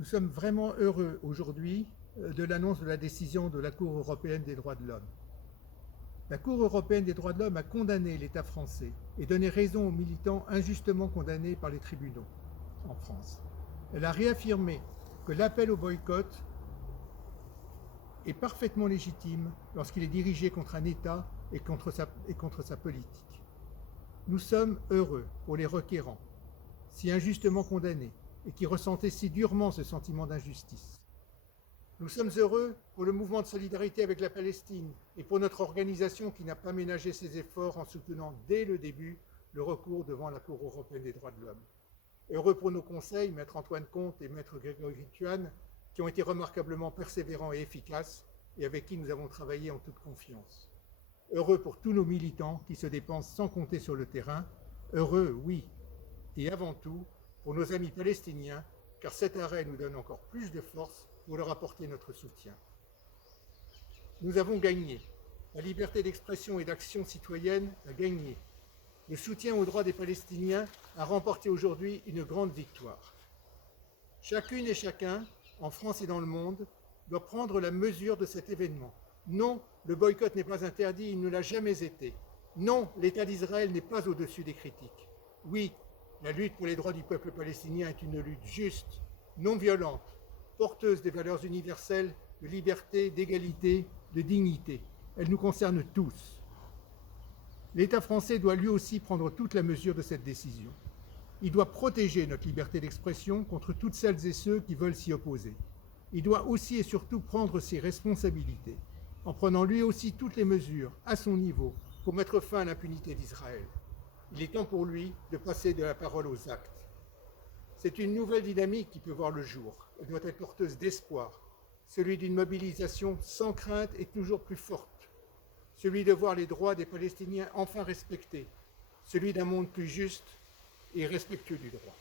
Nous sommes vraiment heureux aujourd'hui de l'annonce de la décision de la Cour européenne des droits de l'homme. La Cour européenne des droits de l'homme a condamné l'État français et donné raison aux militants injustement condamnés par les tribunaux en France. Elle a réaffirmé que l'appel au boycott est parfaitement légitime lorsqu'il est dirigé contre un État et contre sa politique. Nous sommes heureux pour les requérants, si injustement condamnés, et qui ressentaient si durement ce sentiment d'injustice. Nous sommes heureux pour le mouvement de solidarité avec la Palestine et pour notre organisation qui n'a pas ménagé ses efforts en soutenant dès le début le recours devant la Cour européenne des droits de l'homme. Heureux pour nos conseils, Maître Antoine Comte et Maître Grégory Tuan, qui ont été remarquablement persévérants et efficaces et avec qui nous avons travaillé en toute confiance. Heureux pour tous nos militants qui se dépensent sans compter sur le terrain. Heureux, oui, et avant tout, pour nos amis palestiniens, car cet arrêt nous donne encore plus de force pour leur apporter notre soutien. Nous avons gagné. La liberté d'expression et d'action citoyenne a gagné. Le soutien aux droits des Palestiniens a remporté aujourd'hui une grande victoire. Chacune et chacun, en France et dans le monde, doit prendre la mesure de cet événement. Non, le boycott n'est pas interdit, il ne l'a jamais été. Non, l'État d'Israël n'est pas au-dessus des critiques. Oui, la lutte pour les droits du peuple palestinien est une lutte juste, non violente, porteuse des valeurs universelles de liberté, d'égalité, de dignité. Elle nous concerne tous. L'État français doit lui aussi prendre toute la mesure de cette décision. Il doit protéger notre liberté d'expression contre toutes celles et ceux qui veulent s'y opposer. Il doit aussi et surtout prendre ses responsabilités, en prenant lui aussi toutes les mesures, à son niveau, pour mettre fin à l'impunité d'Israël. Il est temps pour lui de passer de la parole aux actes. C'est une nouvelle dynamique qui peut voir le jour. Elle doit être porteuse d'espoir, celui d'une mobilisation sans crainte et toujours plus forte, celui de voir les droits des Palestiniens enfin respectés, celui d'un monde plus juste et respectueux du droit.